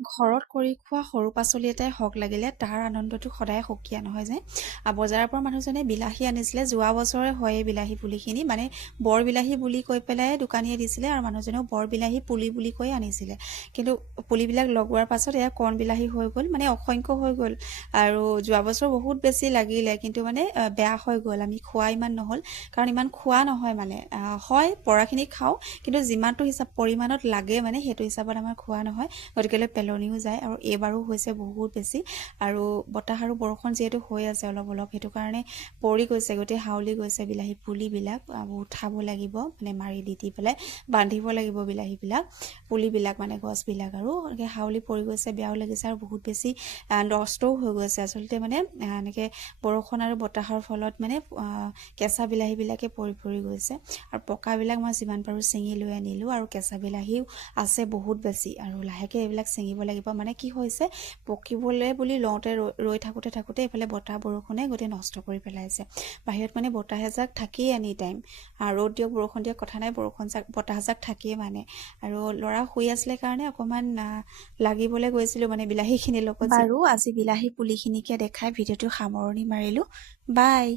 ঘৰত কৰি খোৱা সৰু পাচলি এটাই হওক লাগিলে তাৰ আনন্দটো সদায় সুকীয়া নহয় যে বজাৰৰ পৰা মানুহজনে বিলাহী আনিছিলে যোৱা বছৰে হয় এই বিলাহী পুলিখিনি মানে বৰ বিলাহী বুলি কৈ পেলাই দোকানীয়ে দিছিলে আৰু মানুহজনেও বৰ বিলাহী পুলি বুলি কৈ আনিছিলে কিন্তু পুলিবিলাক লগোৱাৰ পাছত এয়া কণ বিলাহী হৈ গ'ল মানে অসংখ্য হৈ গ'ল আৰু যোৱা বছৰ বহুত বেছি লাগিলে কিন্তু মানে বেয়া হৈ গ'ল আমি খোৱা ইমান নহ'ল কাৰণ ইমান খোৱা নহয় মানে হয় পৰাখিনি খাওঁ কিন্তু যিমানটো হিচাপ পৰিমাণত লাগে মানে সেইটো হিচাপত আমাৰ খোৱা নহয় গতিকে পেলনিও যায় আৰু এইবাৰো হৈছে বহুত বেছি আৰু বতাহ আৰু বৰষুণ যিহেতু হৈ আছে অলপ অলপ সেইটো কাৰণে পৰি গৈছে গোটেই হাউলি গৈছে বিলাহী পুলিবিলাক উঠাব লাগিব মানে মাৰি দি পেলাই বান্ধিব লাগিব বিলাহীবিলাক পুলিবিলাক মানে গছবিলাক আৰু এনেকৈ হাউলি পৰি গৈছে বেয়াও লাগিছে আৰু বহুত বেছি নষ্টও হৈ গৈছে আচলতে মানে এনেকৈ বৰষুণ আৰু বতাহৰ ফলত মানে কেঁচা বিলাহীবিলাকে পৰি গৈছে আৰু পকাবিলাক মই যিমান পাৰোঁ ছিঙি লৈ আনিলোঁ আৰু কেঁচা বিলাহীও আছে বহুত বেছি আৰু লাহেকৈ এইবিলাক ছিঙিব লাগিব মানে কি হৈছে পকিবলৈ বুলি লওঁতে ৰৈ থাকোঁতে এইফালে বতাহ বৰষুণে গোটেই নষ্ট কৰি পেলাইছে বাহিৰত মানে বতাহ এজাক থাকেই এনি টাইম ৰ'দ দিয়ক বৰষুণ দিয়ক কথা নাই বতাহ এজাক থাকেই মানে আৰু ল'ৰা শুই আছিলে কাৰণে অকণমান লাগিবলৈ গৈছিলোঁ মানে বিলাহীখিনিৰ লগত বাৰু আজি বিলাহী পুলিখিনিকে দেখাই ভিডিঅ'টো সামৰণি মাৰিলোঁ বাই।